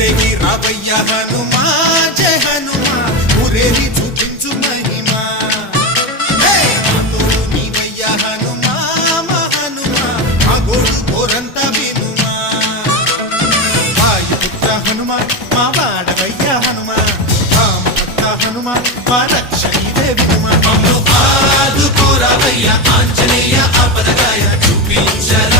ఊరేగి రావయ్య హనుమా జయ హనుమా ఊరేగి చూపించు మహిమా తోడు నీవయ్య హనుమా మా హనుమా మా గోడు కోరంత వినుమా వాయుపుత్ర హనుమా మా వాడవయ్య హనుమా రామభక్త హనుమా మా రక్ష ఇదే వినుమా ఆదుకోరావయ్య ఆంజనేయ ఆపదగాయ చూపించరా